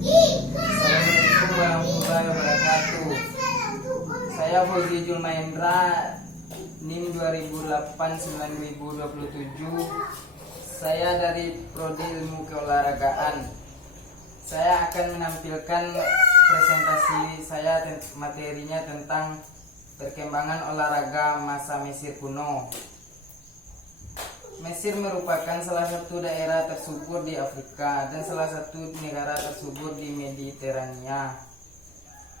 Assalamualaikum warahmatullahi wabarakatuh. Saya Fauzi Julmahendra, NIM 2008-2027. Saya dari Prodi Ilmu Keolahragaan. Saya akan menampilkan presentasi saya, materinya tentang perkembangan olahraga masa Mesir kuno. Mesir merupakan salah satu daerah tersubur di Afrika dan salah satu negara tersubur di Mediterania.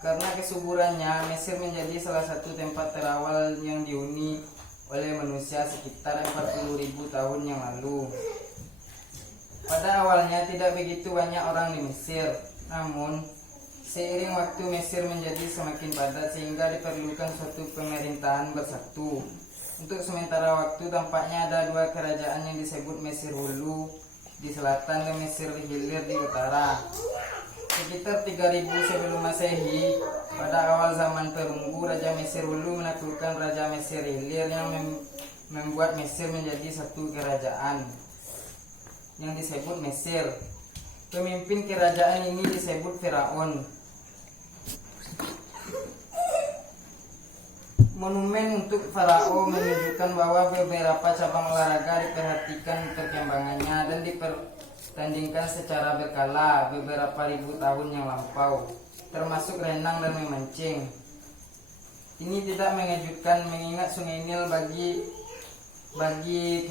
Karena kesuburannya, Mesir menjadi salah satu tempat terawal yang dihuni oleh manusia sekitar 40.000 tahun yang lalu. Pada awalnya tidak begitu banyak orang di Mesir, namun seiring waktu Mesir menjadi semakin padat sehingga diperlukan suatu pemerintahan bersatu. Untuk sementara waktu tampaknya ada dua kerajaan yang disebut Mesir Hulu di selatan dan Mesir Hilir di utara. Sekitar 3000 sebelum Masehi, pada awal zaman perunggu, Raja Mesir Hulu menaklukkan Raja Mesir Hilir yang membuat Mesir menjadi satu kerajaan yang disebut Mesir. Pemimpin kerajaan ini disebut Firaun. Monumen untuk Farao menunjukkan bahwa beberapa cabang olahraga diperhatikan perkembangannya dan dipertandingkan secara berkala beberapa ribu tahun yang lampau, termasuk renang dan memancing. Ini tidak mengejutkan mengingat Sungai Nil bagi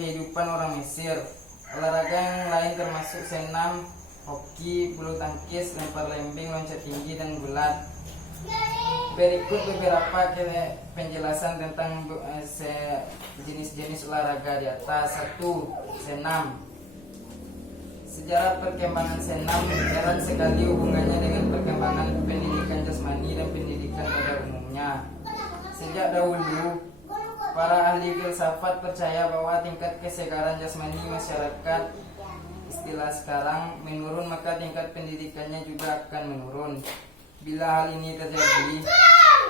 kehidupan orang Mesir. Olahraga yang lain termasuk senam, hoki, bulu tangkis, lempar lembing, loncat tinggi, dan gulat. Berikut beberapa penjelasan tentang jenis-jenis olahraga di atas. 1. Senam. Sejarah perkembangan senam erat sekali hubungannya dengan perkembangan pendidikan jasmani dan pendidikan pada umumnya. Sejak dahulu, para ahli filsafat percaya bahwa tingkat kesegaran jasmani masyarakat, istilah sekarang, menurun, maka tingkat pendidikannya juga akan menurun. Bila hal ini terjadi,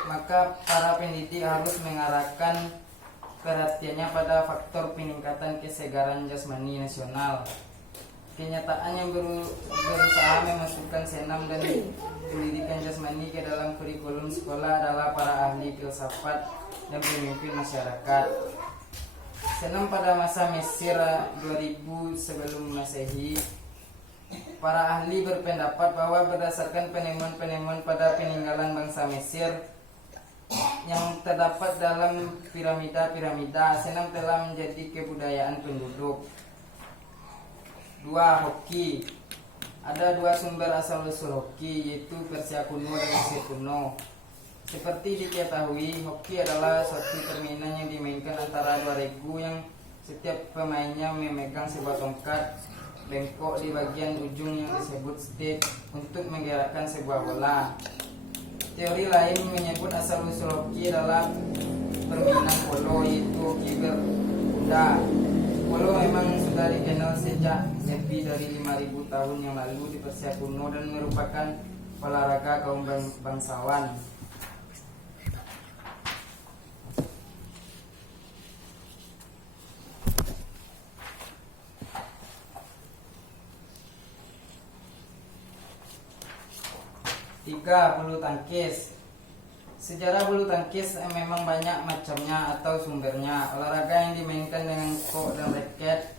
maka para pendidik harus mengarahkan perhatiannya pada faktor peningkatan kesegaran jasmani nasional. Kenyataan yang berusaha memasukkan senam dan pendidikan jasmani ke dalam kurikulum sekolah adalah para ahli filsafat dan pemimpin masyarakat. Senam pada masa Mesir 2000 sebelum Masehi, para ahli berpendapat bahwa berdasarkan penemuan-penemuan pada peninggalan bangsa Mesir yang terdapat dalam piramida-piramida, senam telah menjadi kebudayaan penduduk. 2. Hoki. Ada dua sumber asal-usul hoki, yaitu Persia kuno dan Mesir kuno. Seperti diketahui, hoki adalah suatu permainan yang dimainkan antara dua regu yang setiap pemainnya memegang sebuah tongkat bengkok di bagian ujung yang disebut stick untuk menggerakkan sebuah bola. Teori lain menyebut asal-usul hoki adalah permainan polo, yaitu hoki berkuda. Polo memang sudah dikenal sejak lebih dari 5.000 tahun yang lalu di Persia kuno dan merupakan olahraga kaum bangsawan. Tiga, bulu tangkis. Sejarah bulu tangkis memang banyak macamnya atau sumbernya. Olahraga yang dimainkan dengan kok dan raket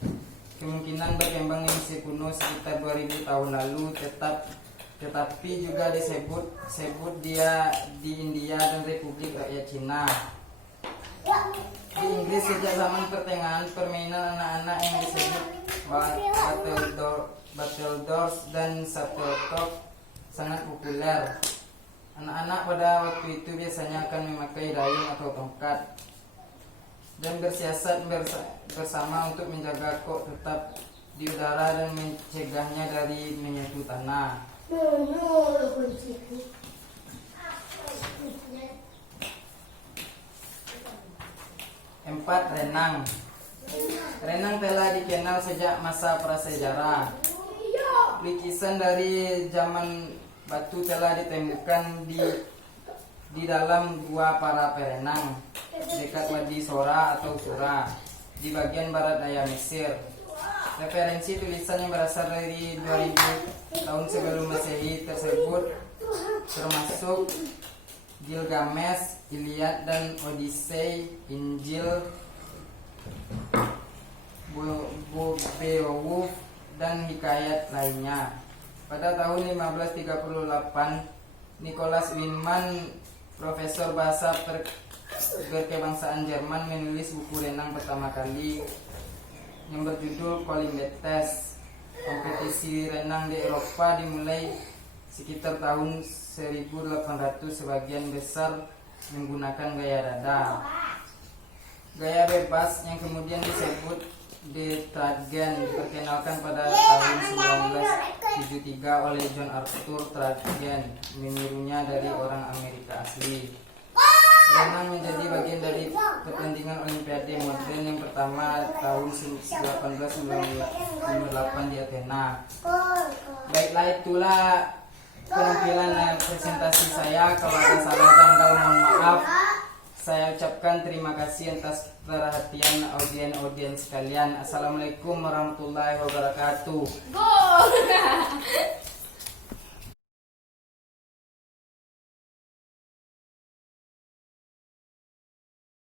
kemungkinan berkembang di Mesir kuno sekitar 2000 tahun lalu, tetapi juga disebut dia di India dan Republik Rakyat Cina. Di Inggris sejak zaman pertengahan, permainan anak-anak yang disebut battledores dan shuttlecock sangat populer. Anak-anak pada waktu itu biasanya akan memakai dayung atau tongkat dan bersiasat bersama untuk menjaga kok tetap di udara dan mencegahnya dari menyentuh tanah. 4. Renang. Renang telah dikenal sejak masa prasejarah. Lukisan dari zaman batu telah ditemukan di dalam gua para perenang dekat Wadi Sora atau Sura di bagian barat daya Mesir. Referensi tulisan yang berasal dari 2000 tahun sebelum Masehi tersebut termasuk Gilgamesh, Iliad dan Odyssey, Injil, Beowulf dan hikayat lainnya. Pada tahun 1538, Nicholas Windman, profesor bahasa berkebangsaan Jerman, menulis buku renang pertama kali yang berjudul Kolymbethes. Kompetisi renang di Eropa dimulai sekitar tahun 1800, sebagian besar menggunakan gaya dada. Gaya bebas yang kemudian disebut The Tradgen diperkenalkan pada tahun 1973 oleh John Arthur Tradgen, menirunya dari orang Amerika asli. Renang menjadi bagian dari pertandingan Olimpiade modern yang pertama tahun 1898 di Athena. Baiklah, itulah penampilan presentasi saya. Kalau ada salah janggal mohon maaf. Saya ucapkan terima kasih atas perhatian audien sekalian. Assalamualaikum warahmatullahi wabarakatuh.